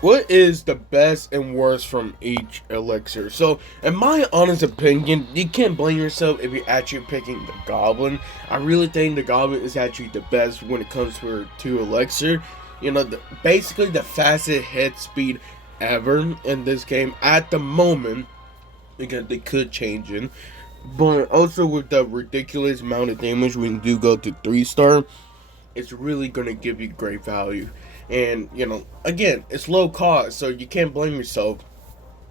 What is the best and worst from each elixir? So, in my honest opinion, you can't blame yourself if you're actually picking the goblin. I really think the goblin is actually the best when it comes to elixir. Basically the fastest hit speed ever in this game at the moment, because they could change it. But also with the ridiculous amount of damage when you do go to 3-star, it's really going to give you great value. And, again, it's low cost, so you can't blame yourself.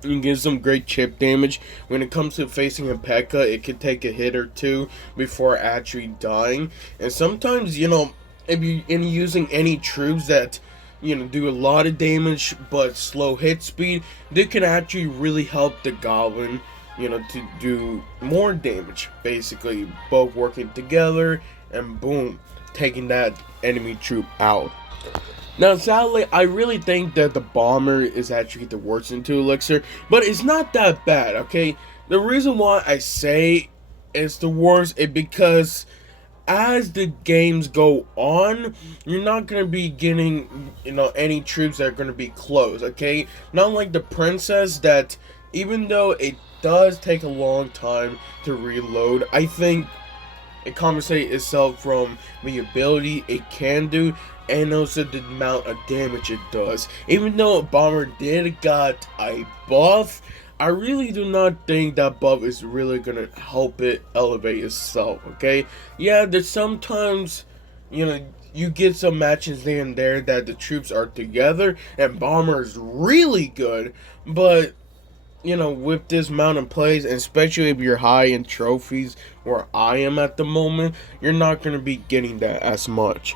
You can get some great chip damage. When it comes to facing a P.E.K.K.A, it could take a hit or two before actually dying. And sometimes, if you in using any troops that, do a lot of damage but slow hit speed, they can actually really help the goblin, to do more damage. Basically, both working together, and boom, taking that enemy troop out. Now, sadly, I really think that the bomber is actually the worst into elixir, but it's not that bad. Okay, the reason why I say it's the worst is because as the games go on, you're not gonna be getting, any troops that are gonna be close. Okay, not like the princess, that even though it does take a long time to reload, I think it compensates itself from the ability it can do, and also the amount of damage it does. Even though Bomber did got a buff, I really do not think that buff is really gonna help it elevate itself. Okay, yeah, there's sometimes, you get some matches there and there that the troops are together and Bomber is really good, but with this amount of plays, and especially if you're high in trophies, where I am at the moment, you're not going to be getting that as much.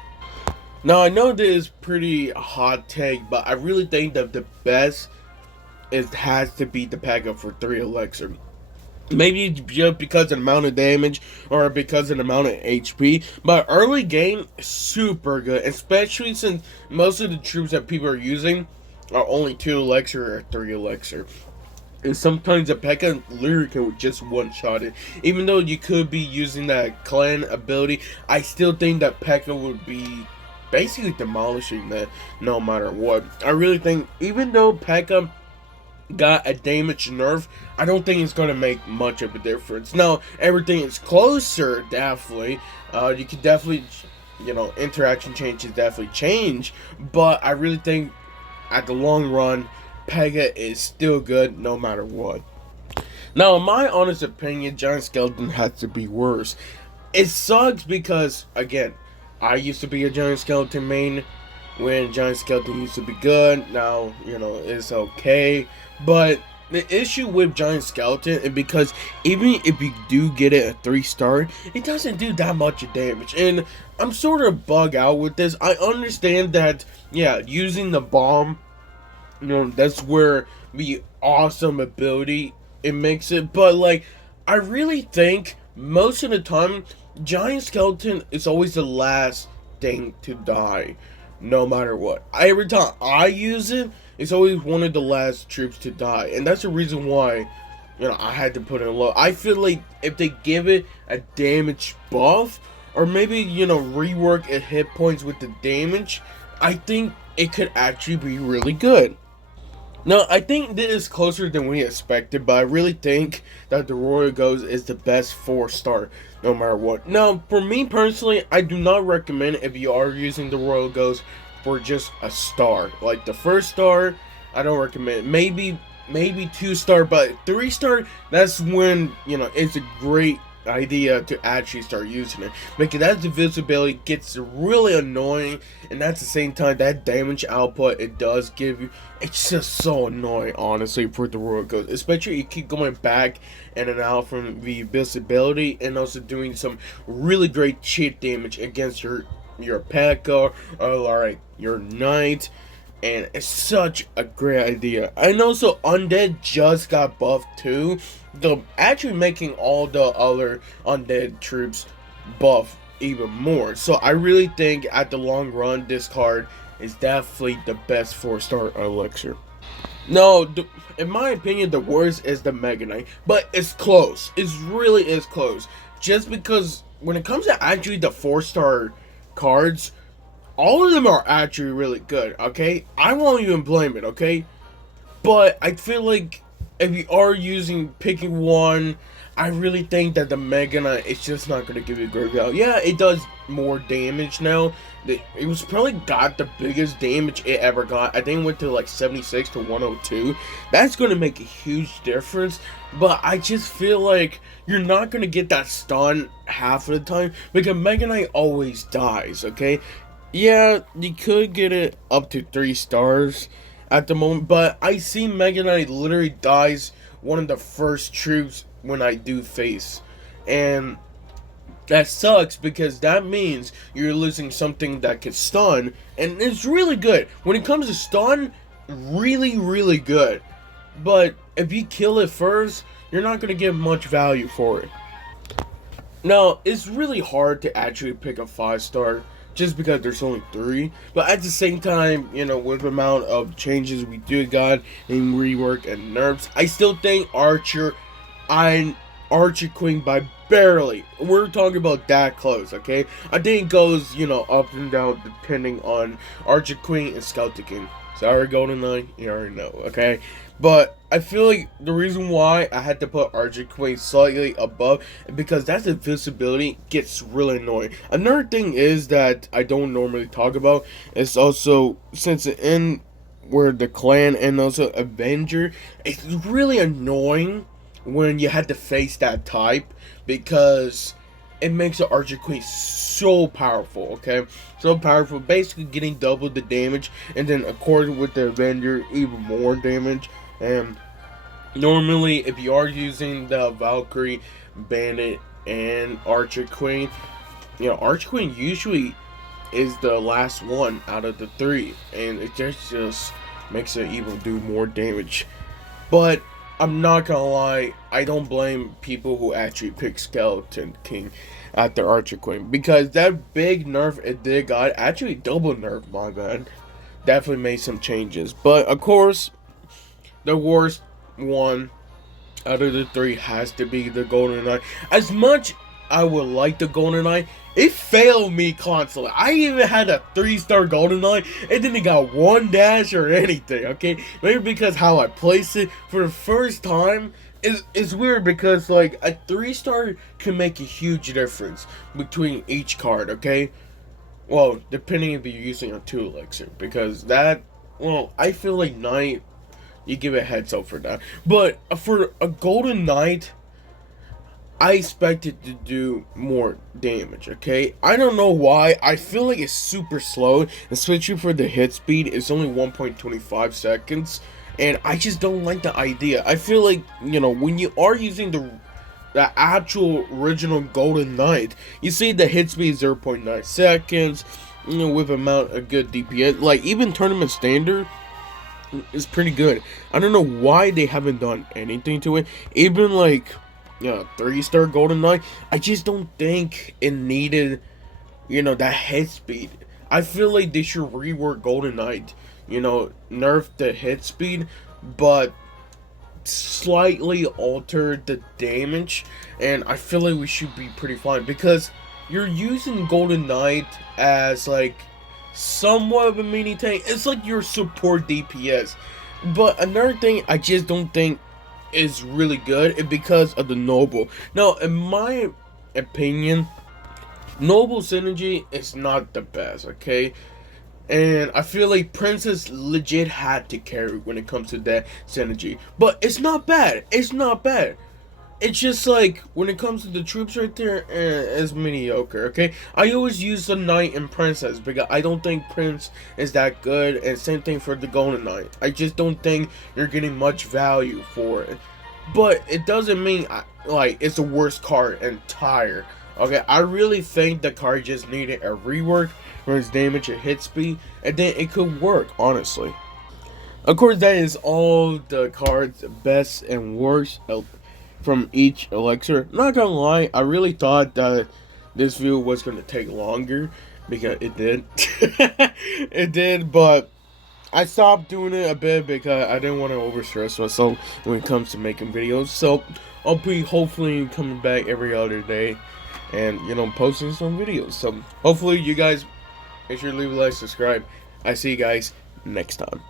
Now, I know this is pretty hot take, but I really think that the best has to be the P.E.K.K.A for 3 Elixir. Maybe just because of the amount of damage or because of the amount of HP, but early game, super good, especially since most of the troops that people are using are only 2 Elixir or 3 Elixir. And sometimes a P.E.K.K.A literally can just one-shot it. Even though you could be using that clan ability, I still think that P.E.K.K.A would be basically demolishing that no matter what. I really think, even though P.E.K.K.A got a damage nerf, I don't think it's going to make much of a difference. Now, everything is closer, definitely. You could definitely, interaction changes definitely change. But I really think, at the long run, P.E.K.K.A is still good no matter what. Now, in my honest opinion, Giant Skeleton has to be worse. It sucks because, again, I used to be a Giant Skeleton main when Giant Skeleton used to be good. Now, it's okay. But the issue with Giant Skeleton is because even if you do get it a 3-star, it doesn't do that much damage. And I'm sort of bug out with this. I understand that, yeah, using the bomb, that's where the awesome ability it makes it. But like, I really think most of the time, Giant Skeleton is always the last thing to die, no matter what. Every time I use it, it's always one of the last troops to die, and that's the reason why, I had to put it low. I feel like if they give it a damage buff, or maybe, rework its hit points with the damage, I think it could actually be really good. Now, I think this is closer than we expected, but I really think that the Royal Ghost is the best 4-star, no matter what. Now, for me personally, I do not recommend, if you are using the Royal Ghost, for just a star. Like, the 1st-star, I don't recommend. Maybe 2-star, but 3-star, that's when, it's a great idea to actually start using it, because that divisibility gets really annoying, and at the same time, that damage output it does give you, it's just so annoying, honestly, for the Royal Ghost, especially you keep going back in and out from the invisibility, and also doing some really great cheat damage against your P.E.K.K.A or like your knight. And it's such a great idea. I know, so Undead just got buffed too, though actually making all the other Undead troops buff even more. So I really think at the long run, this card is definitely the best 4-star elixir. No, in my opinion, the worst is the Mega Knight, but it's close. It really is close. Just because when it comes to actually the 4-star cards, all of them are actually really good, okay? I won't even blame it, okay? But I feel like if you are picking one, I really think that the Mega Knight is just not going to give you a great value. Yeah, it does more damage now. It was probably got the biggest damage it ever got. I think it went to like 76 to 102. That's going to make a huge difference. But I just feel like you're not going to get that stun half of the time because Mega Knight always dies, okay? Yeah, you could get it up to 3 stars at the moment, but I see Mega Knight literally dies one of the first troops when I do face, and that sucks because that means you're losing something that can stun, and it's really good. When it comes to stun, really good, but if you kill it first, you're not going to get much value for it. Now, it's really hard to actually pick a 5-star just because there's only 3, but at the same time, you know, with the amount of changes we do got in rework and nerfs, I still think Archer Queen by barely. We're talking about that close, okay? I think it goes, you know, up and down depending on Archer Queen and Scout the King. Sorry, Golden Knight, you already know, okay? But I feel like the reason why I had to put Archer Queen slightly above because that invisibility gets really annoying. Another thing is that I don't normally talk about is also since it in where the clan and also Avenger, it's really annoying when you had to face that type because it makes the Archer Queen so powerful, okay? So powerful, basically getting double the damage, and then according with the Avenger, even more damage. And normally, if you are using the Valkyrie, Bandit, and Archer Queen, you know, Archer Queen usually is the last one out of the 3, and it just makes it even do more damage. But I'm not gonna lie, I don't blame people who actually pick Skeleton King at their Archer Queen because that big nerf it did got actually double nerf, my bad. Definitely made some changes, but of course, the worst one out of the 3 has to be the Golden Knight. As much I would like the Golden Knight, it failed me constantly. I even had a 3-star Golden Knight, and then it got 1 dash or anything, okay? Maybe because how I placed it for the first time is weird because, like, a 3-star can make a huge difference between each card, okay? Well, depending if you're using a 2 Elixir, because that, well, I feel like Knight, you give a heads up for that. But for a Golden Knight, I expect it to do more damage, okay? I don't know why. I feel like it's super slow, especially for the hit speed. It's only 1.25 seconds, and I just don't like the idea. I feel like, you know, when you are using the actual original Golden Knight, you see the hit speed is 0.9 seconds, you know, with amount of good DPS. Like, even Tournament Standard is pretty good. I don't know why they haven't done anything to it. Even, like, you know, 3-star Golden Knight, I just don't think it needed, you know, that head speed. I feel like they should rework Golden Knight, you know, nerf the hit speed, but slightly alter the damage, and I feel like we should be pretty fine, because you're using Golden Knight as, like, somewhat of a mini tank. It's like your support DPS. But another thing I just don't think is really good is because of the Noble. Now, in my opinion, Noble synergy is not the best, okay? And I feel like Princess legit had to carry when it comes to that synergy. But it's not bad. It's not bad. It's just like, when it comes to the troops right there, it's mediocre, okay? I always use the Knight and Princess because I don't think Prince is that good, and same thing for the Golden Knight. I just don't think you're getting much value for it. But it doesn't mean, like, it's the worst card entire, okay? I really think the card just needed a rework for its damage and hit speed, and then it could work, honestly. Of course, that is all the cards, best and worst from each Elixir. Not gonna lie, I really thought that this video was gonna take longer because it did. It did, but I stopped doing it a bit because I didn't want to overstress myself when it comes to making videos. So I'll be hopefully coming back every other day and, you know, posting some videos. So hopefully you guys Make sure to leave a like, subscribe. I see you guys next time.